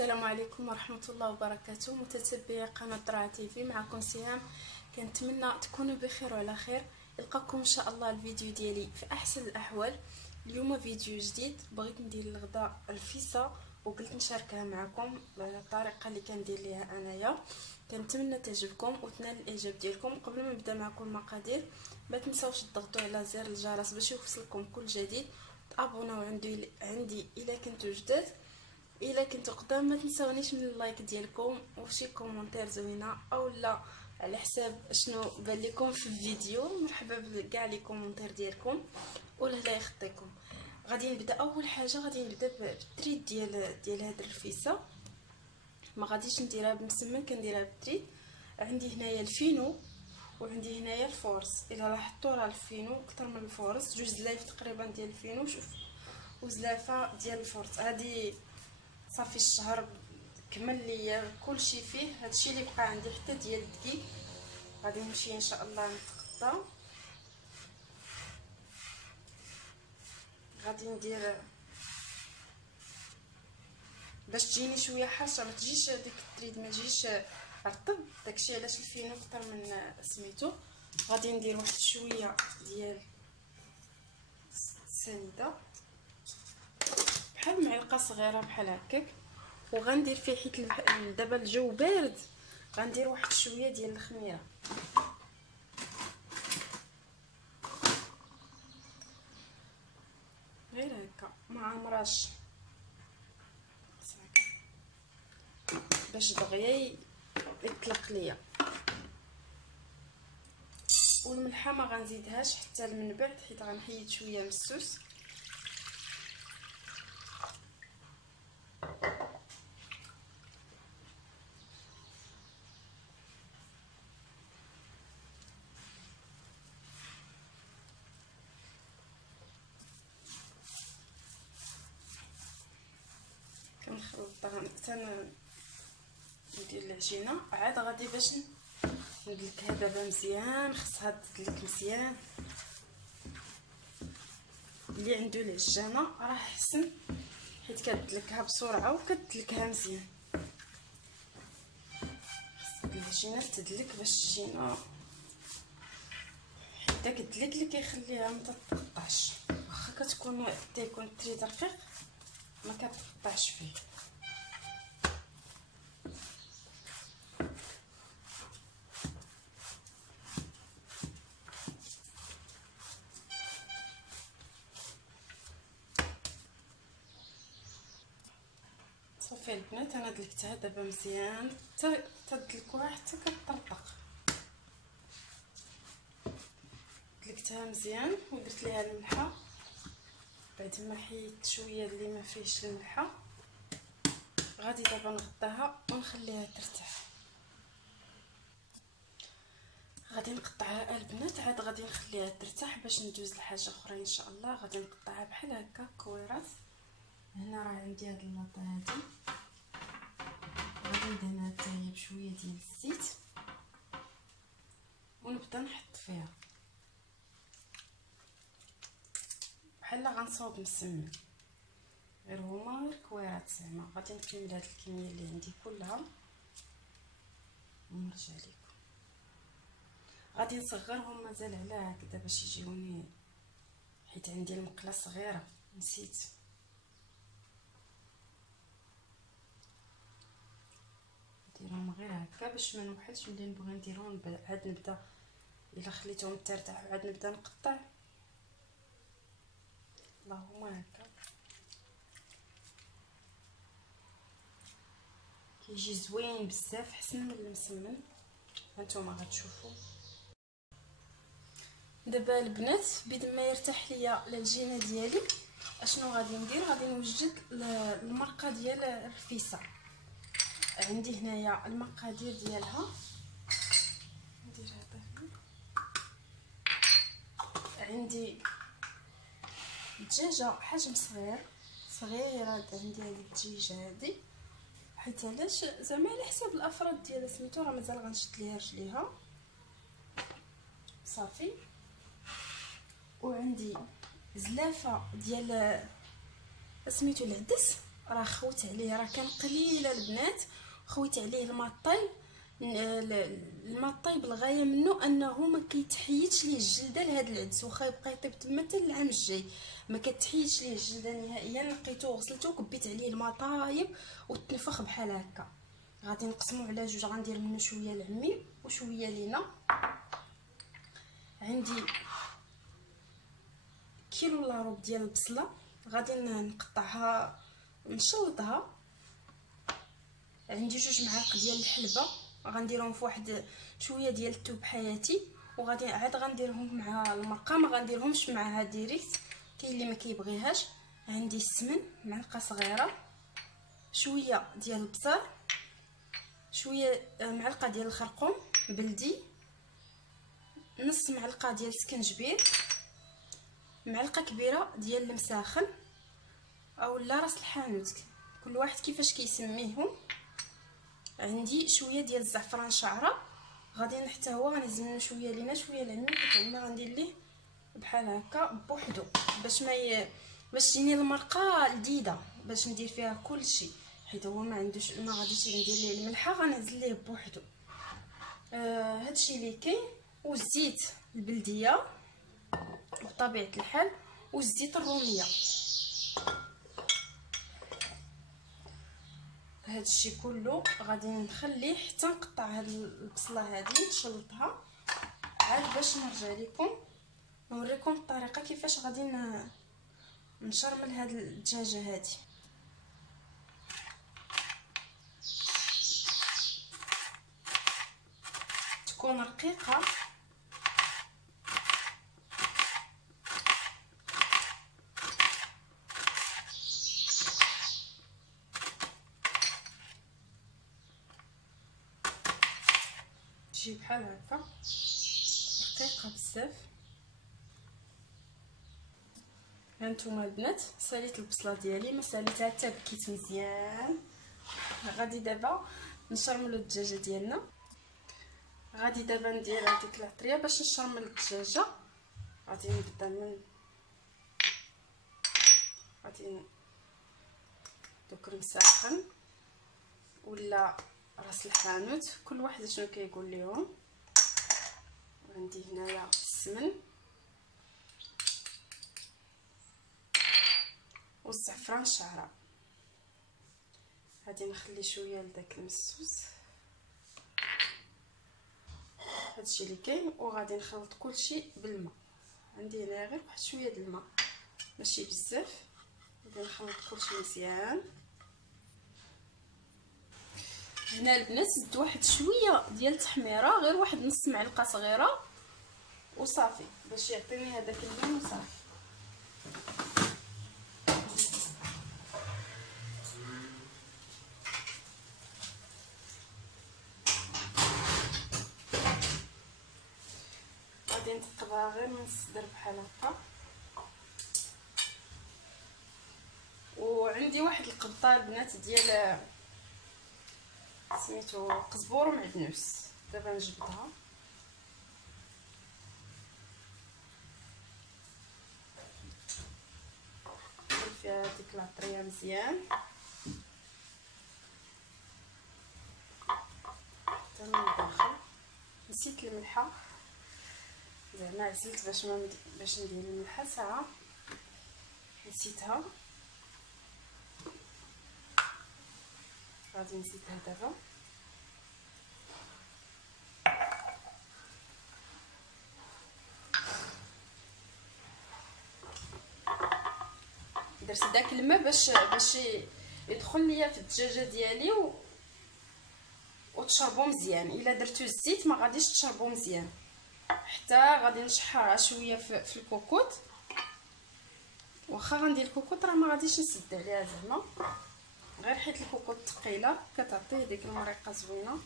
السلام عليكم ورحمة الله وبركاته. متتبعي قناة رائع تيفي، معكم سهام. كنتمنى تكونوا بخير وعلى خير. نلقاكم ان شاء الله الفيديو ديالي في احسن الاحوال. اليوم فيديو جديد، بغيت ندير الغداء الفيسا وقلت نشاركها معكم بالطريقه اللي كندير ليها انايا. كنتمنى تعجبكم وتنال الاعجاب ديالكم. قبل ما نبدا معكم المقادير، ما تنساوش تضغطوا على زر الجرس باش يوصلكم كل جديد. تابوناو عندي الا كنتو جداد. الا كنتو قدام ما تنساونيش من اللايك ديالكم وشي كومونتير زوينه او لا على حساب شنو بان لكم في الفيديو. مرحبا بكاع لي كومونتير ديالكم ولا يخطيكم. غادي نبدا. اول حاجه غادي نبدا بالتريد ديال هاد الرفيسه. ما غاديش نديرها بمسمن، كنديرها بالتريد. عندي هنايا الفينو وعندي هنايا الفورس. الا لاحظتوا راه الفينو اكثر من الفورس، جوج زلايف تقريبا ديال الفينو شوف وزلافه ديال الفورس. هذه صافي الشهر كمل ليا كلشي فيه. هادشي اللي بقى عندي حتى ديال الدقيق. غادي نمشي ان شاء الله نتغطى. غادي ندير باش تجيني شويه حرشه، ما تجيش ديك التريد ما تجيش رطب. داكشي علاش الفينو اكثر من سميتو. غادي ندير واحد شويه ديال السنيده بحال معلقه صغيره بحال هكاك، وغندير فيه حيت دابا الجو بارد. غندير واحد شويه ديال الخميره غير هكا مع مراش باش دغيا يطلق ليا. والملحه ما غنزيدهاش حتى من بعد حيت غنحيد شويه من السوس. كنخلطها حتى ندير العجينه. عاد غادي باش ندلكها دابا مزيان. خصها تدلك مزيان. اللي عنده العجانه راه احسن حيت كتدلكها بسرعه وكتدلكها مزيان. خص العجينه تدلك باش تجينا، حيت داك الدلك اللي كيخليها ما تتقطعش. واخا كتكون تيكون التريد رقيق ما كتقطعش فيه. صافي البنات، انا دلكتها دابا مزيان حتى تدلكوها حتى كتطرطق. دلكتها مزيان ودرت ليها الملحه بعد ما حيدت شويه اللي ما فيهش الملحه. غادي دابا نغطيها ونخليها ترتاح. غادي نقطعها البنات، عاد غادي نخليها ترتاح باش ندوز لحاجه اخرى ان شاء الله. غادي نقطعها بحال هكا كويرات. هنا راه عندي هاد اللاطه هادي، غادي ندهنها حتى هي بشويه ديال الزيت ونبدا نحط فيها بحال غنصاوب مسمن، غير هما غير كويرات زعما. غادي نكمل هاد الكميه اللي عندي كلها ونرجع لكم. غادي نصغرهم مازال على هكذا باش يجيوني، حيت عندي المقله صغيره نسيت. نديرهم غير هكا باش ما نوحلش. ملي نبغي نديرهم عاد نبدا، الا خليتهم ترتاحوا عاد نبدا نقطع. اللهم هكا كيجي زوين بزاف، حسن من المسمن. هانتوما غتشوفوا. دابا البنات بيد ما يرتاح ليا العجينه ديالي، اشنو غادي ندير؟ غادي نوجد المرقه ديال الرفيسه. عندي هنايا المقادير ديالها. ندير هذا. عندي دجاجه حجم صغيره. عندي هذه الدجاجه هذه حيت علاش زعما على حساب الافراد ديالها سميتو. راه مازال غنشد ليها رجليها صافي. وعندي زلافه ديال سميتو العدس راه خوت عليه، راه كان قليله البنات، خويت عليه الماء طايب. الماء طايب الغايه منه انه ما كيتحيدش ليه الجلده لهاد العدس، واخا يبقى يطيب تما حتى العام الجاي ما كتحيدش ليه الجلده نهائيا. لقيتو غسلته وكبيت عليه الماء طايب وتنفخ بحال هكا. غادي نقسمو على جوج، غندير منه شويه لعمي وشويه لينا. عندي كيلو الا ربع ديال البصله، غادي نقطعها نشلطها. عندي جوج معالق ديال الحلبه، غنديرهم في واحد شويه ديال الثوب حياتي، وغادي عاد غنديرهم مع المرقه، ما غنديرهمش معها ديريكت، كاين اللي ما كيبغيهاش. عندي السمن معلقه صغيره، شويه ديال البصل، شويه معلقه ديال الخرقوم بلدي، نص معلقه ديال السكنجبير، معلقه كبيره ديال المساخن اولا راس الحانوت، كل واحد كيفاش كيسميهم. عندي شويه ديال الزعفران شعره، غادي حتى هو غنزيد منه شويه لينا شويه لعمي، حيت عندنا غندير ليه بحال هكا بوحدو باش باش تجيني المرقه لذيذه، باش ندير فيها كلشي، حيت هو ما عندوش، ما غاديش ندير ليه الملحه، غنعزل ليه بوحدو. هادشي اللي كاين. والزيت البلديه بطبيعه الحال، والزيت الروميه. هادشي كله غادي نخليه حتى نقطع هاد البصله هادي نشلطها، عاد باش نرجع لكم نوريكم الطريقه كيفاش غادي نشرمل هاد الدجاجه هادي. تكون رقيقه تجي بحال هكا رقيقه بزاف. هانتوما البنات ساليت البصله ديالي، ما ساليتها حتى بكيت مزيان. غادي دابا نشرملو الدجاجه ديالنا. غادي دابا ندير هذيك العطريه باش نشرمل الدجاجه. غادي نبدا غادي دوك المساخن ولا راس الحانوت، كل واحد شنو كيقول لهم. عندي هنايا السمن والزعفران الشعراء. غادي نخلي شويه لداك المسوس، هادشي اللي كاين. وغادي نخلط كلشي بالماء. عندي هنا غير واحد شويه د الماء ماشي بزاف. غادي نخلط كلشي مزيان. هنا البنات زدت واحد شويه ديال التحميره، غير واحد نص معلقه صغيره وصافي، باش يعطيني هذاك اللون وصافي. غادي نتقبها غير من الصدر بحال هكا. وعندي واحد القبطه البنات ديال سميتو قزبور ومعدنوس، دابا نجبدها. ندير فيها ديك العطريه مزيان حتى من الداخل. نسيت الملحه، زعما عزلت باش ندير الملحه ساعه نسيتها. غادي نزيدها دابا. درت داك الماء باش يدخل ليا في الدجاجه ديالي وتشربوا مزيان. الا درتو الزيت ما غاديش تشربوا مزيان. حتى غادي نشحرها شويه في الكوكوط، واخا غندير الكوكوط راه ما غاديش نسد عليها زعما، غير حيت الكوكوط ثقيله كتعطيه ديك المريقه زوينه.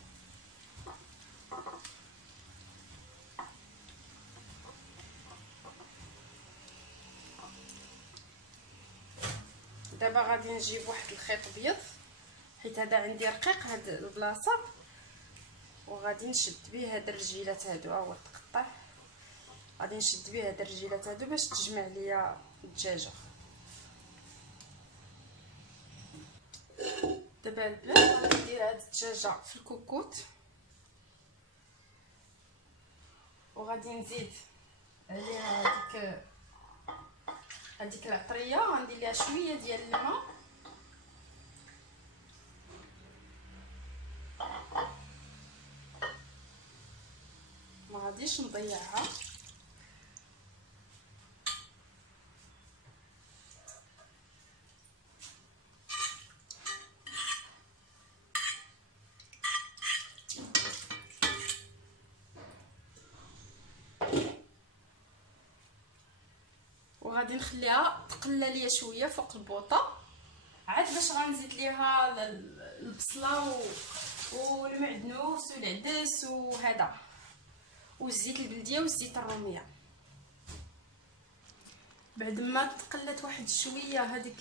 دابا غادي نجيب واحد الخيط ابيض، حيت هذا عندي رقيق هاد البلاصه، وغادي نشد به هاد الرجيلات هادو. ها هو تقطع، غادي نشد به هاد الرجيلات هادو باش تجمع ليا الدجاجه. دابا البنات غادي ندير هاد الدجاجه في الكوكوط، وغادي نزيد عليها هذيك العطريه، غندير ليها شويه ديال الماء ما غاديش نضيعها. وغادي نخليها تقلى ليا شويه فوق البوطه، عاد باش غنزيد ليها البصله والمعدنوس والعدس وهذا والزيت البلديه والزيت الروميه. بعد ما تقلات واحد شويه هذيك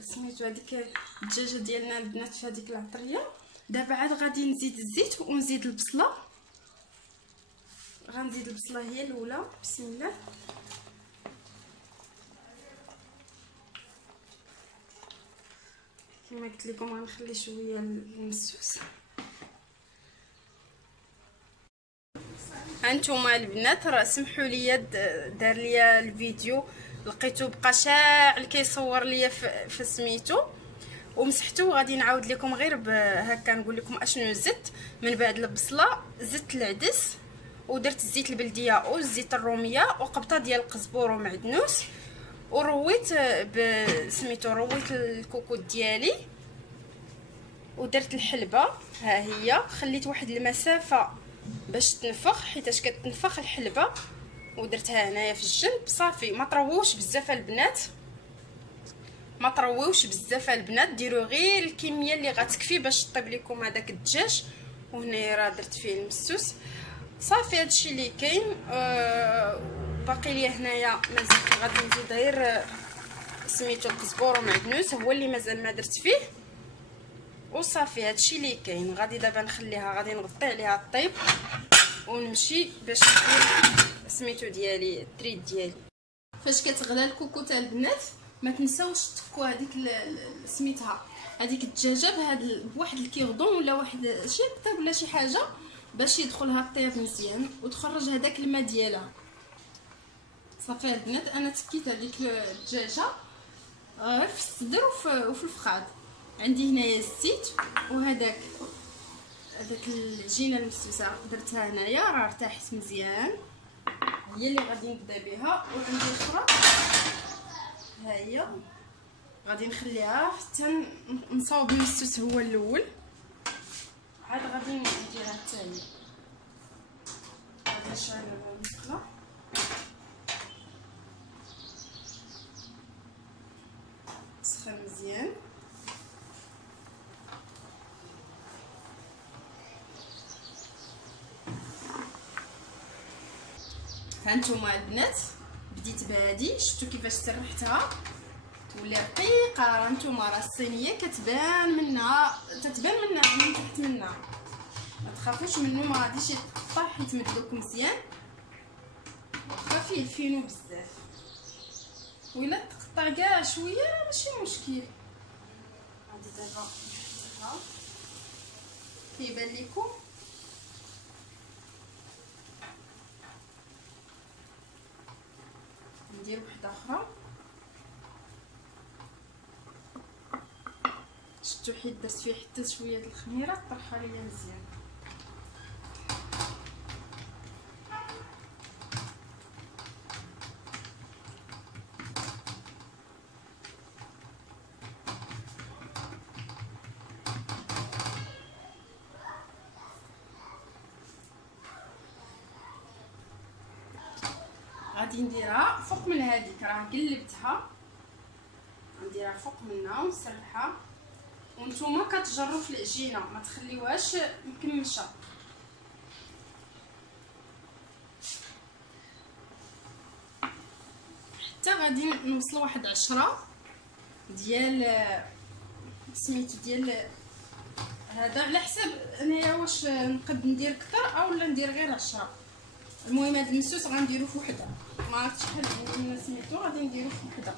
سميتو هذيك الدجاجه ديالنا البنات في هذيك العطريه، دابا عاد غادي نزيد الزيت ونزيد البصله. غنزيد البصله هي الاولى، بسم الله. كما قلت لكم غنخلي شويه المسوس. هانتوما البنات راه سمحوا لي دار ليا الفيديو لقيتو بقى شاعل كيصور ليا في سميتو ومسحتو. غادي نعاود لكم غير هكا نقول لكم اشنو زدت من بعد البصله. زدت العدس ودرت الزيت البلديه والزيت الروميه وقبطه ديال القزبور ومعدنوس، ورويت بسميتو رويت الكوكوط ديالي ودرت الحلبه. ها هي خليت واحد المسافه باش تنفخ حيتاش كتنفخ الحلبه، ودرتها هنايا في الجنب. صافي ما ترووش بزاف البنات، ما ترووش بزاف البنات، ديروا غير الكميه اللي غتكفي باش طيب لكم هذاك الدجاج. وهنايا راه درت فيه المسوس. صافي هادشي اللي كاين. باقي لي هنايا مازال غادي نزيد غير سميتو القزبور ومعدنوس هو اللي مازال ما درت فيه. وصافي هادشي اللي كاين. غادي دابا نخليها، غادي نغطي عليها الطيب ونمشي باش ندير سميتو ديالي التريد ديالي. فاش كتغلى الكوكوط البنات ما تنساوش تفكوا هذيك سميتها هذيك الدجاجه بواحد الكيردون ولا واحد شي طيب ولا شي حاجه باش يدخلها الطياب مزيان وتخرج هذاك الماء ديالها. صافي البنات انا تكيت هذيك الدجاجه في الصدر وفي الفخاد. عندي هنايا الزيت وهذاك العجينه المسوسه درتها هنايا راه ارتاحت مزيان، هي اللي غادي نبدا بها. وعندي اخرى ها هي غادي نخليها حتى نصاوب المسوس هو الاول، عاد غادي نديرها الثاني. غادي نشعل المقله تسخن مزيان. هانتوما البنات بديت بهادي، شفتوا كيفاش سرحتها تولي رقيقه. راه نتوما راه الصينيه تتبان منها من تحت منها، ما تخافوش منه، ما غاديش يطيح حيت مدلوك مزيان واخا فيه فينو بزاف. وإلا تقطع كاع شويه راه ماشي مشكل. غادي دابا نحطها كيبان لكم ندير وحده اخرى. شفتوا حيت درت فيه حتى شويه د الخميره طرحها ليا مزيان. غادي نديرها فوق من هذيك، راه قلبتها نديرها فوق منها ونسرحها. وانتوما كتجروا في العجينه ما تخليوهاش مكمشه. حتى غادي نوصل واحد 10 ديال سميتو ديال هذا على حساب انايا واش نقد ندير اكثر او لا ندير غير 10. المهم هاد المسوس غنديرو في وحده، ما عرفتش شحال سميتو غادي نديرو في وحده.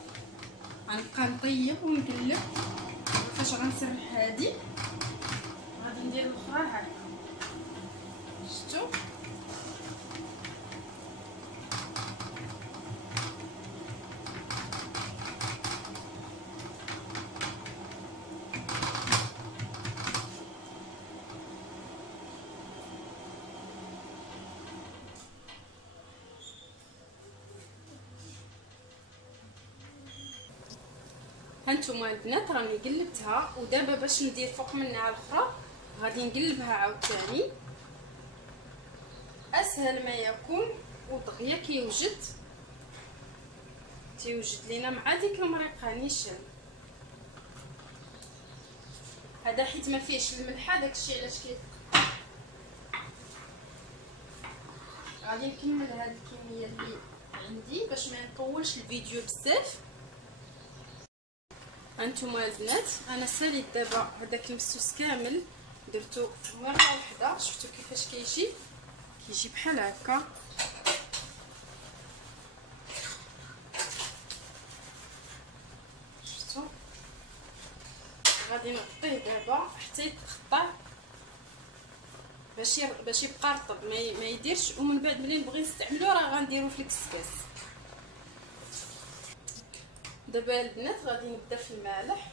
غنبقى نطيب ونقلب فاش غنسرح هادي غادي ندير الاخرى هكا. شفتوا هانتوما البنات راني قلبتها، ودابا باش ندير فوق منها على الاخرى غادي نقلبها عاوتاني. اسهل ما يكون، ودغيا تيوجد لينا مع ديك المريقه نيشان. هذا حيت ما فيهش الملحه، داكشي علاش كيتقطع. غادي نكمل هاد الكميه اللي عندي باش ما نطولش الفيديو بزاف. هانتوما البنات انا ساليت دابا هذاك المسوس كامل، درتو في مره واحده. شفتوا كيفاش كيجي بحال هكا. شفتوا غادي نغطيه دابا حتى يتقطع باش يبقى رطب، ما يديرش. ومن بعد ملي نبغي نستعملو راه غنديرو في الكسكاس. دابا البنات غادي نبدا في المالح.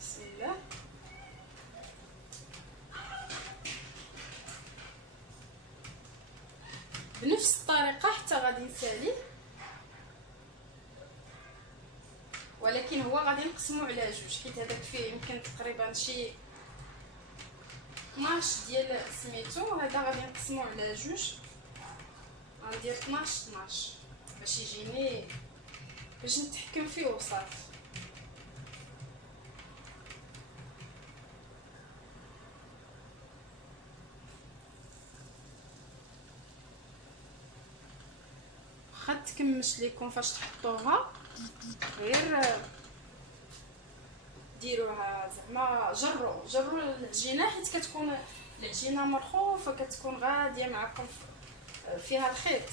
بسم الله. بنفس الطريقه حتى غادي نساليه، ولكن هو غادي نقسمو على جوج حيت هذاك فيه يمكن تقريبا شي 12 ديال سميتو، هذا غادي نقسمو على جوج. غندير 12 باش يجيني باش نتحكم فيه وصافي. واخا تكمش ليكم فاش تحطوها، غير ديروها زعما جروا العجينه، حيت كتكون العجينه مرخوفه، كتكون غاديه معكم فيها الخيط،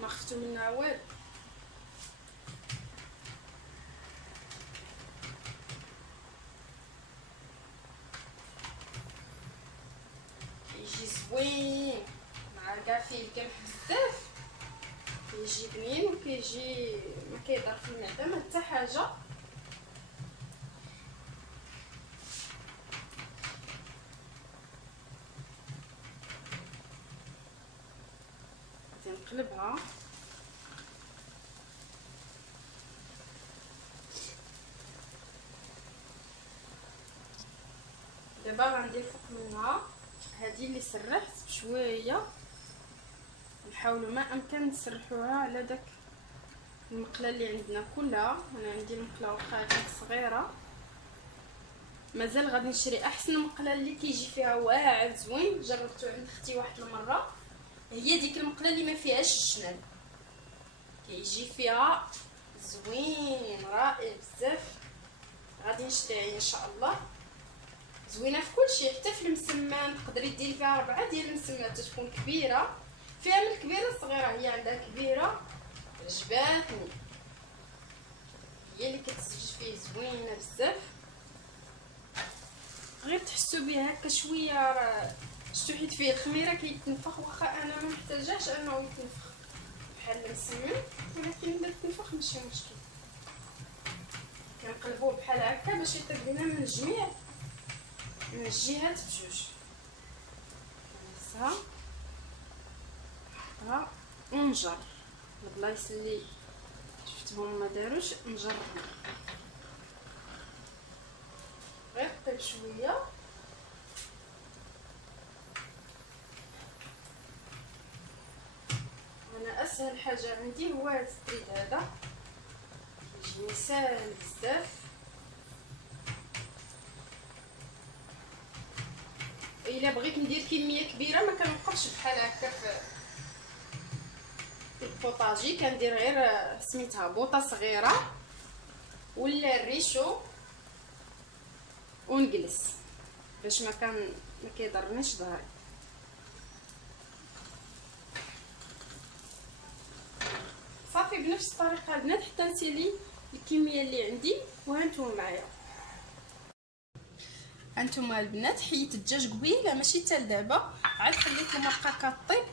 ما خفتو منها والو. كيجي زوين مع كاع فيه القمح بزاف، كيجي بنين وكيجي ما كيضر في المعده ما حتى حاجه. غادي نقلبها. دابا غندير فوق منها هذه اللي سرحت بشويه، نحاولوا ما امكن نسرحوها على داك المقله اللي عندنا كلها. انا عندي المقله واخا كانت صغيره، مازال غادي نشري احسن مقله اللي كيجي فيها واعر زوين. جربته عند اختي واحد المره، هي ديك المقله اللي ما فيهاش الجناب، كيجي فيها زوين رائع بزاف. غادي نشريها ان شاء الله. زوينه في كلشي، حتى في المسمان تقدري ديري فيها 4 ديال المسمات تكون كبيره، فيها من الكبيره الصغيره. هي عندها كبيره عجباتني، هي اللي كتسجل فيه زوينه بزاف. غير تحسوا بها هكا شويه، راه شتو حيت فيه الخميره كيتنفخ، واخا انا ما محتاجاش انه يتنفخ بحال المسمن، ولكن الا تنفخ ماشي مشكل. كنقلبوه بحال هكا باش يطيب لنا من الجهات بجوج. نقصها نحطها ونجر البلايص اللي شفتهم ما داروش، نجرهم غير طيب شويه. انا اسهل حاجه عندي هو هذا التريد، هذا كيجيني ساهل بزاف. الا بغيت ندير كميه كبيره ما كنوقفش بحال هكا في البوطاجي، كندير غير سميتها بوطه صغيره ولا الريشو ونجلس باش ما كيضرنيش ظهري. صافي بنفس الطريقه البنات حتى نسيلي الكميه اللي عندي. وهانتوما معايا، هانتوما البنات حيت الدجاج قبيله ماشي حتى لدابا، عاد خليت المرقه كطيب.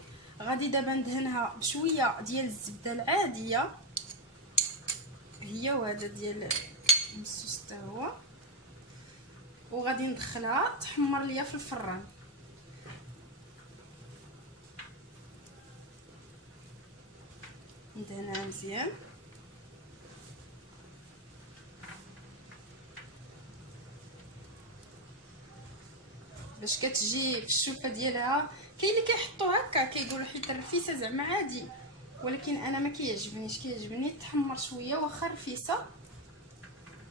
غادي دابا ندهنها بشويه ديال الزبده العاديه هي، وهذا ديال المسوس حتى هو، وغادي ندخلها تحمر ليا في الفران. ندهنها مزيان باش كتجي في الشوفه ديالها. كاين اللي كيحطوا هكا كيقولوا حيت الرفيسه زعما عادي، ولكن انا ما كيعجبنيش، كيعجبني تحمر شويه واخا رفيسه.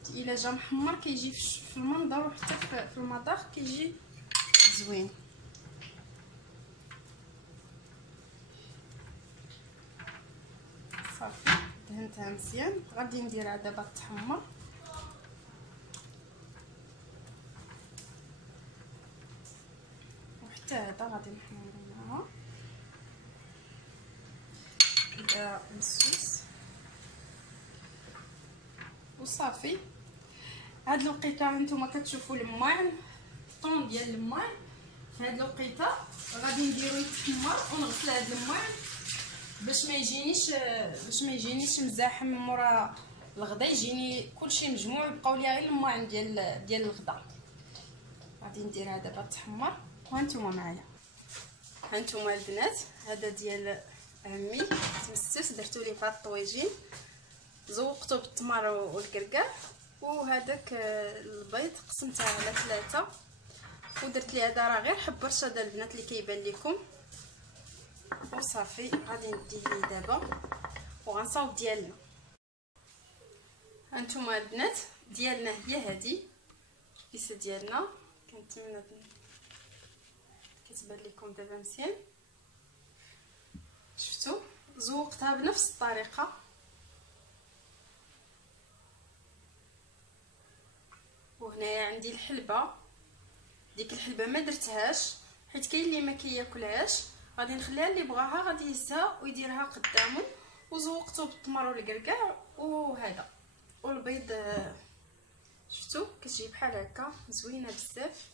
الا جا محمر كيجي في المنظر وحتى في المذاق كيجي زوين. صافي دهنتها مزيان، غادي نديرها دابا تحمر. وحتى هذا غادي نحمرو معاها هذا مسوس وصافي. هاد الوقيته نتوما كتشوفوا الماعن، الطون ديال الماعن في هاد الوقيته غادي نديرو يتحمر ونغسل هاد الماعن باش ما يجينيش مزاحم مورا الغدا، يجيني كلشي مجموع يبقاو ليا غير الماعن ديال الغدا. غادي نديرها دابا تحمر. وهانتوما معايا، هانتوما البنات هذا ديال عمي تمسس، درتو ليه فهاد الطويجين، زوقته بالتمر والكركاع. وهذاك البيض قسمته على 3 ودرت ليه هذا راه غير حب برشا البنات اللي كيبان لكم. وصافي غادي نديه ليه دابا وغنصاوب ديالنا. هانتوما البنات ديالنا هي هذه الكيسه ديالنا، كنتمنى كتبان لكم دابا مزيان. شفتوا زوقتها بنفس الطريقه. وهنايا عندي الحلبه، ديك الحلبه ما درتهاش حيت كاين اللي ما كياكلهاش، غادي نخليها اللي بغاها غادي يهزها ويديرها قدامه. وزوقته بالتمر والكركاع وهذا والبيض. شفتوا كتجي بحال هكا زوينه بزاف.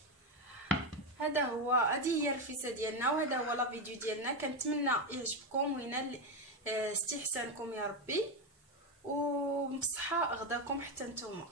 هذا هو، هذه هي الرفيسه ديالنا، وهذا هو لا فيديو ديالنا. كنتمنى يعجبكم وينال استحسانكم يا ربي، وبصحه غداكم حتى نتوما.